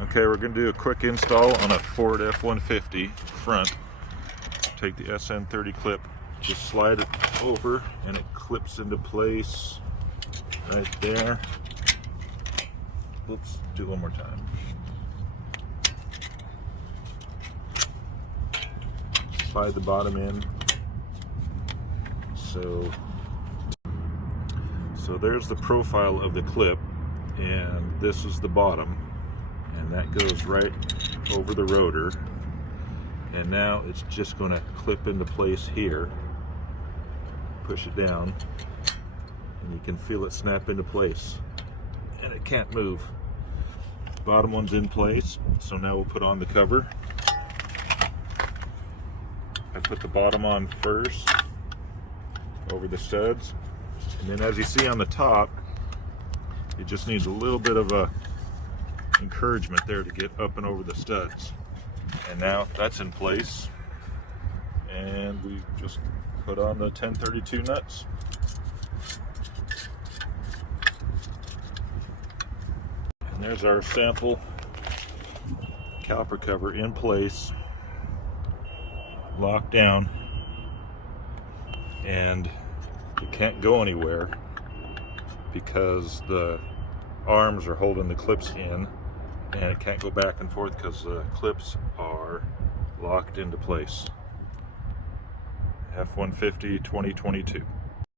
Okay, we're going to do a quick install on a Ford F-150 front. Take the SN30 clip, just slide it over and it clips into place right there. Oops, do it one more time. Slide the bottom in. So there's the profile of the clip, and this is the bottom, and that goes right over the rotor. And now it's just going to clip into place here. Push it down, and you can feel it snap into place, and it can't move. Bottom one's in place, so now we'll put on the cover. I put the bottom on first over the studs, and then as you see on the top, it just needs a little bit of a encouragement there to get up and over the studs. And now that's in place, and we just put on the 1032 nuts. And there's our sample caliper cover in place, locked down, and it can't go anywhere because the arms are holding the clips in, and it can't go back and forth because the clips are locked into place. F-150 2022.